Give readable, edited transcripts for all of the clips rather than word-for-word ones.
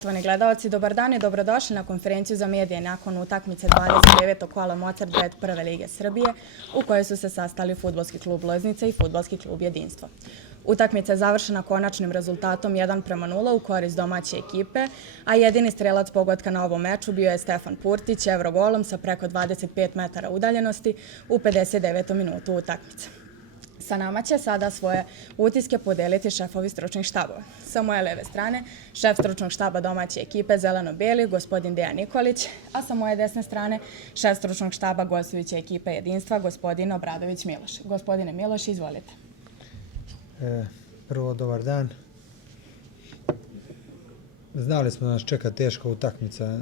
Poštovani gledalci, dobar dan i dobrodošli na konferenciju za medije nakon utakmice 29. kola Mozart Bet Prve lige Srbije u kojoj su se sastali Fudbalski klub Loznica i Fudbalski klub Jedinstvo. Utakmica je završena konačnim rezultatom 1:0 u korist domaće ekipe, a jedini strelac pogotka na ovom meču bio je Stefan Purtić evrogolom sa preko 25 metara udaljenosti u 59. minutu utakmice. Sa nama će sada svoje utiske podeliti šefovi stručnih štabova. Sa moje leve strane, šef stručnog štaba domaće ekipe Zeleno-Beli, gospodin Dejan Nikolić, a sa moje desne strane, šef stručnog štaba gostujuće ekipe Jedinstva, gospodin Obradović Miloš. Gospodine Miloš, izvolite. Prvo, dobar dan. Znali smo da nas čeka teška utakmica,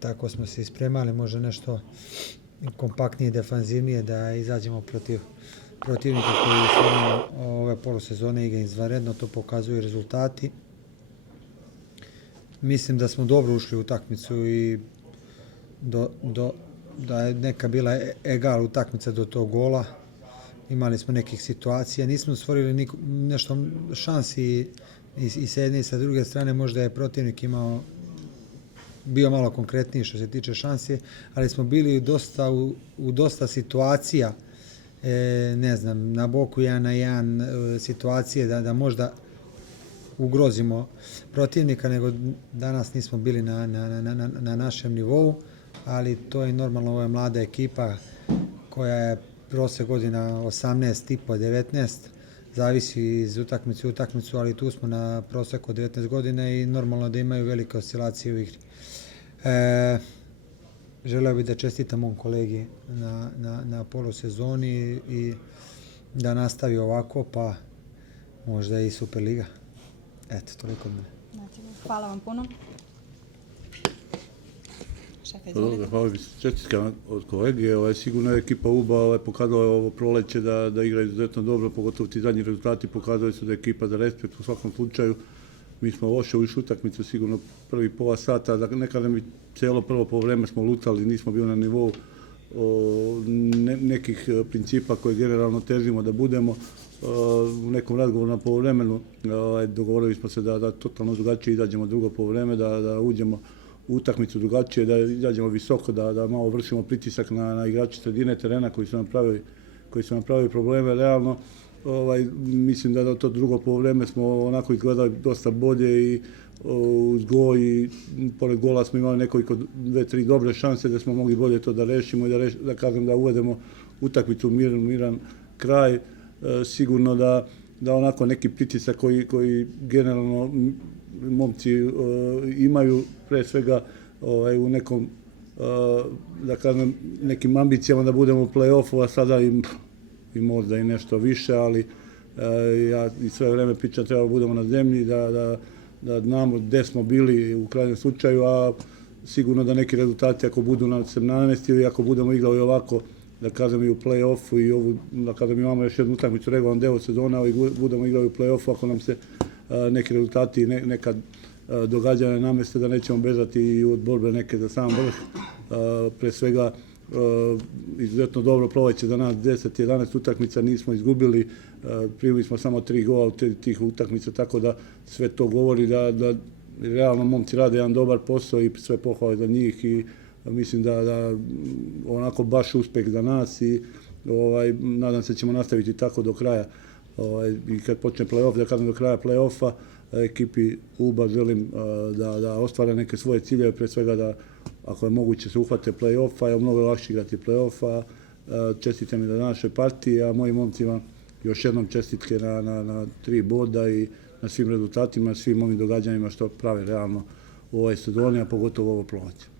tako smo se ispremali, možda nešto kompaktnije, defanzivnije da izađemo protiv protivnika koji su ove polosezone igra izvanredno, to pokazuju rezultati. Mislim da smo dobro ušli u utakmicu i da je neka bila egal utakmica do tog gola. Imali smo nekih situacija, nismo stvorili nešto šansi i sa jedne i sa druge strane, možda je protivnik bio malo konkretniji što se tiče šanse, ali smo bili u dosta situacija, ne znam, na boku 1-1 situacije da možda ugrozimo protivnika, nego danas nismo bili na našem nivou, ali to je normalno, ovo je mlada ekipa koja je prosek godina 18,5, 19, zavisi iz utakmice u utakmicu, ali tu smo na proseku 19 godina i normalno da imaju velike oscilacije u igri. Želeo bih da čestitam mom kolegi na polosezoni i da nastavi ovako, pa možda i Superliga. Eto, toliko od mene. Hvala vam puno. Hvala bih čestitkama od kolege. Sigurno je ekipa UBA pokazala ovo proleće da igra izuzetno dobro, pogotovo ti zadnji rezultati pokazali su da je ekipa za respekt u svakom slučaju. Mi smo loše ušli utakmicu, sigurno prvi pola sata, da nekada mi cijelo prvo poluvreme smo lutali, nismo bili na nivou nekih principa koje generalno težimo da budemo. U nekom razgovoru na poluvremenu dogovorili smo se da totalno drugačije izađemo drugo poluvreme, da uđemo u utakmicu drugačije, da izađemo visoko, da malo vršimo pritisak na igrače sredine terena koji su napravili probleme. Realno, mislim da to drugo poluvreme smo onako izgledali dosta bolje i uz gol i pored gola smo imali nekoliko 2-3 dobre šanse da smo mogli bolje to da rešimo i da kažem da uvedemo utakmicu miran kraj. Sigurno da onako neki pritisak koji generalno momci imaju pre svega u nekom, da kažem, nekim ambicijama da budemo u play-offu, a sada i možda i nešto više, ali ja i sve vreme pričam treba da budemo na zemlji, da znamo gde smo bili u krajnjem slučaju, a sigurno da neki rezultati ako budu na 17 ili ako budemo igrali ovako, da kažem i u play-offu i ovu, da kažem imamo još jednu utakmicu regularan deo sezona, ali budemo igrali u play-offu, ako nam se neki rezultati neka događanja nameste, da nećemo bežati i od borbe neke za sam vrh. Pre svega, izuzetno dobro proleće za nas, 10-11 utakmica nismo izgubili, primili smo samo 3 gola u tih utakmica, tako da sve to govori da realno momci rade jedan dobar posao i sve pohvale za njih i mislim da onako baš uspeh za nas i nadam se da ćemo nastaviti tako do kraja. I kad počne play-off, da kažem do kraja play-offa, ekipi UBA želim da ostvare neke svoje ciljeve, pre svega da ako je moguće se uhvate play-offa, je mnogo lakše igrati play-offa. Čestite mi na našoj partiji, a mojim momcima još jednom čestitke na 3 boda i na svim rezultatima, svim ovim događanjima što prave realno u ovoj sezoni, a pogotovo ovo proleće.